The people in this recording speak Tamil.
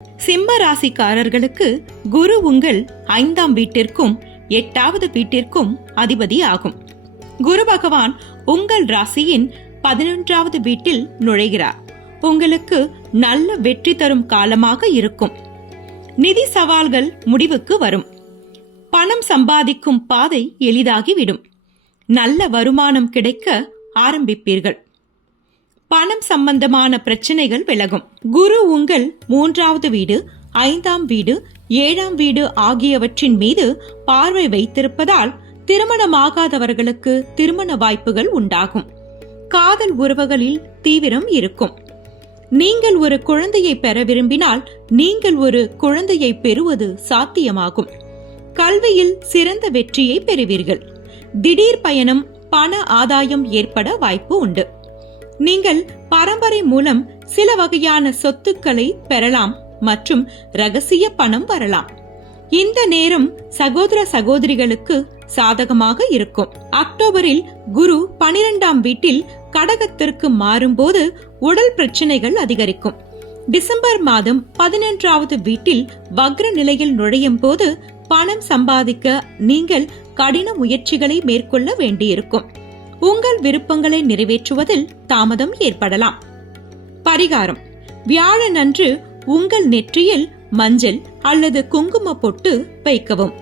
சிம்ம ராசிக்காரர்களுக்கு குரு உங்கள் 5ஆம் வீட்டிற்கும் 8வது வீட்டிற்கும் அதிபதி ஆகும். குரு பகவான் உங்கள் ராசியின் 11வது வீட்டில் நுழைகிறார். உங்களுக்கு நல்ல வெற்றி தரும் காலமாக இருக்கும். நிதி சவால்கள் முடிவுக்கு வரும். பணம் சம்பாதிக்கும் பாதை எளிதாகிவிடும். நல்ல வருமானம் கிடைக்க ஆரம்பிப்பீர்கள். பணம் சம்பந்தமான பிரச்சனைகள் விலகும். குரு உங்கள் 3வது வீடு, 5ஆம் வீடு, 7ஆம் வீடு ஆகியவற்றின் மீது பார்வை வைத்திருப்பதால் திருமணமாகாதவர்களுக்கு திருமண வாய்ப்புகள் உண்டாகும். காதல் உறவுகளில் தீவிரம் இருக்கும். நீங்கள் ஒரு குழந்தையை பெற விரும்பினால் நீங்கள் ஒரு குழந்தையை பெறுவது சாத்தியமாகும். கல்வியில் சிறந்த வெற்றியை பெறுவீர்கள். திடீர் பயணம், பண ஆதாயம் ஏற்பட வாய்ப்பு உண்டு. நீங்கள் பரம்பரை மூலம் சில வகையான சொத்துக்களை பெறலாம் மற்றும் ரகசிய பணம் வரலாம். இந்த நேரம் சகோதர சகோதரிகளுக்கு சாதகமாக இருக்கும். அக்டோபரில் குரு 12ஆம் வீட்டில் கடகத்திற்கு மாறும்போது உடல் பிரச்சனைகள் அதிகரிக்கும். டிசம்பர் மாதம் 11வது வீட்டில் வக்ர நிலையில் நுழையும் போது பணம் சம்பாதிக்க நீங்கள் கடின முயற்சிகளை மேற்கொள்ள வேண்டியிருக்கும். உங்கள் விருப்பங்களை நிறைவேற்றுவதில் தாமதம் ஏற்படலாம். பரிகாரம்: வியாழனன்று உங்கள் நெற்றியில் மஞ்சள் அல்லது குங்கும பொட்டு வைக்கவும்.